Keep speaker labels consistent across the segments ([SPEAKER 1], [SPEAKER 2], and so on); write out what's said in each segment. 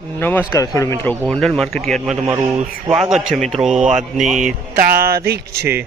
[SPEAKER 1] નમસ્કાર ખેડૂત મિત્રો, ગોંડલ માર્કેટ યાર્ડમાં તમારું સ્વાગત છે મિત્રો. આજની તારીખ છે,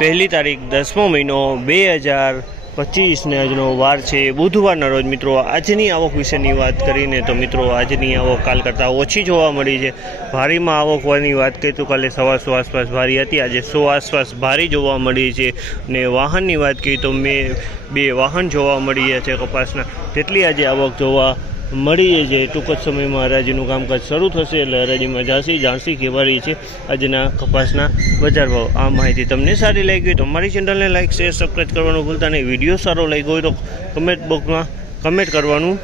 [SPEAKER 1] પહેલી તારીખ દસમો મહિનો બે હજાર પચીસને આજનો વાર છે. બુધવારના રોજ મિત્રો, આજની આવક વિશેની વાત કરીને તો મિત્રો, આજની આવક કાલ કરતાં ઓછી જોવા મળી છે. ભારીમાં આવક હોવાની વાત કરીએ તો કાલે સવા સો આસપાસ ભારી હતી. આજે સો આસપાસ ભારી જોવા મળી છે. ને વાહનની વાત કરીએ તો મેં બે વાહન જોવા મળી રહ્યા છે કપાસના. તેટલી આજે આવક જોવા મળી છીએ. ટૂંક જ સમયમાં હરાજીનું કામકાજ શરૂ થશે એટલે હરાજીમાં ઝાંસી ઝાંસી કહેવારી છે આજના કપાસના બજાર ભાવ. આ માહિતી તમને સારી લાગી હોય તો અમારી ચેનલને લાઈક, શેર સબસ્ક્રાઈબ કરવાનું ભૂલતા નહીં. વીડિયો સારો લાગ્યો હોય તો કમેન્ટ બોક્સમાં કમેન્ટ કરવાનું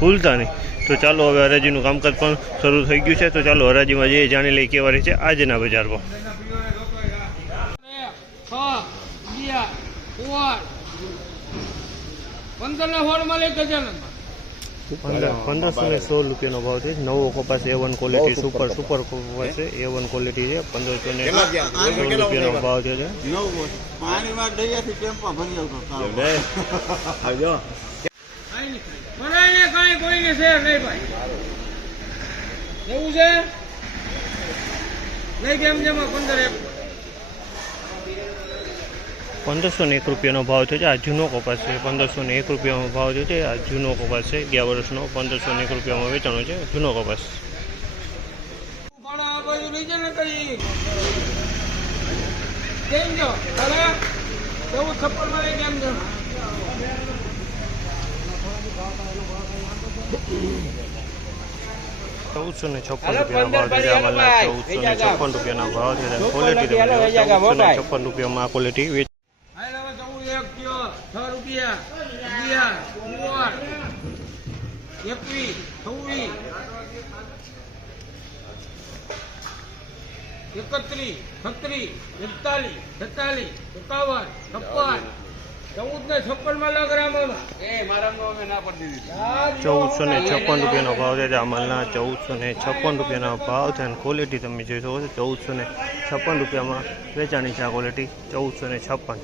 [SPEAKER 1] ભૂલતા નહીં. તો ચાલો હવે હરાજીનું કામકાજ પણ શરૂ થઈ ગયું છે. તો ચાલો હરાજીમાં જે જાણી લઈ કહેવારી છે આજના બજાર ભાવ.
[SPEAKER 2] છ અગિયાર સોળ પંદર ના સોળમાં લઈ ગજાનન
[SPEAKER 1] પંદર પંદરસો ને સોળ રૂપિયાનો ભાવ છે. નવો કપાસ A one quality super super કપાસ. છે. એ વન ક્વોલિટી છે. પંદરસો ને સોળ રૂપિયાનો ભાવ છે
[SPEAKER 2] એવું છે? લઈ કેમ જમા પંદર એક.
[SPEAKER 1] પંદરસો ને એક રૂપિયાનો ભાવ થયો છે. આ જૂનો કપાસ છે. પંદરસો ને એક રૂપિયાનો ભાવ થયો છે. આ જૂનો કપાસ છે. ગયા વર્ષનો પંદરસો ને એક રૂપિયામાં વેચાણો છે. જૂનો કપાસ. ચૌદસો ને છપ્પન રૂપિયાનો ભાવ છે. ચૌદસો ને છપ્પન રૂપિયાના ભાવ છે. ક્વોલિટી ચૌદસો ને છપ્પન રૂપિયામાં આ ક્વોલિટી વેચ
[SPEAKER 2] હાલ હવે ચૌદ એક થયો રૂપિયા અગિયાર સોળ એકવીસ છવ્વીસ એકત્રીસ છત્રીસ એકતાલીસ છેતાલીસ એકાવન છપ્પન ચૌદ ને છપ્પનમાં લગ
[SPEAKER 1] ચૌદસો ને છપ્પન રૂપિયાનો ભાવ છે આ માલના ચૌદસો ને છપ્પન રૂપિયાનો ભાવ છે અને ક્વોલિટી તમે જોઈ શકો છો. ચૌદસો ને છપ્પન રૂપિયામાં વેચાણી છે આ ક્વોલિટી ચૌદસો ને છપ્પન.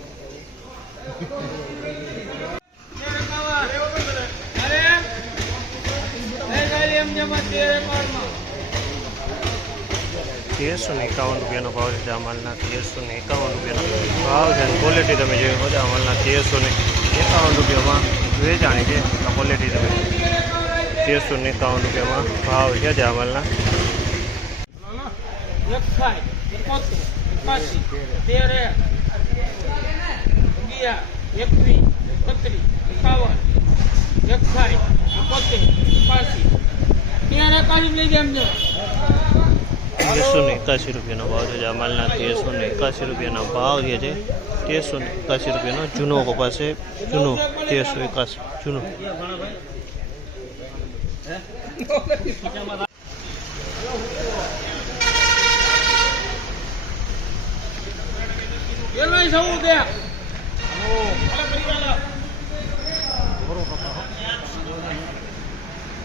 [SPEAKER 1] તેરસો ને એકાવન રૂપિયાનો ભાવ છે આ માલના તેરસો એકાવન રૂપિયાનો ભાવ છે અને ક્વોલિટી તમે જોઈ શકો આ તેરસો એકાવન રૂપિયામાં વેચાણી છે આ ક્વોલિટી તમે તેરસો ને એકાવન રૂપિયામાં ભાવ છે જ આ માલના
[SPEAKER 2] એકાઈ એકોતેર એકાસી તેર એક અગિયાર એકવીસ એકત્રીસ એકાવન એકાઈ એકોતેર એકાસી તેર કાઢી લઈ જાય
[SPEAKER 1] તેરસો ને એકાસી રૂપિયાનો ભાવ છે આ માલના તેરસો ને એકાસી રૂપિયાનો ભાવ જે છે તેરસો ને એકાસી રૂપિયાનો જૂનો કપાસ છે જૂનો તેરસો એકાસી જૂનો.
[SPEAKER 2] એનો સૌ દે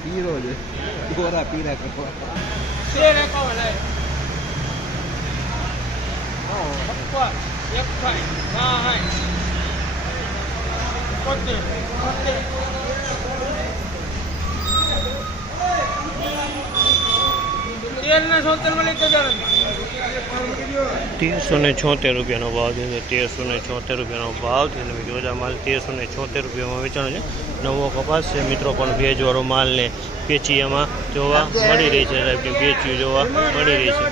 [SPEAKER 3] પીરો છે ગોરા પીરા કરવા
[SPEAKER 2] તેર એકાવન હે છપ્પન એકાઈ સાઠ એકોતેર એકોતેર તેર ને સોતર મળી તો જજો
[SPEAKER 1] તેરસો ને છોતેર રૂપિયાનો ભાવ છે તેરસો ને છોતેર રૂપિયાનો ભાવ છે. અને બીજો માલ તેરસો ને છોતેર રૂપિયામાં વેચાણ છે. નવો કપાસ છે. મિત્રો પણ ભેજવાળો માલને પેચીયામાં જોવા મળી રહી છે સાહેબ. પેચી જોવા મળી રહી છે.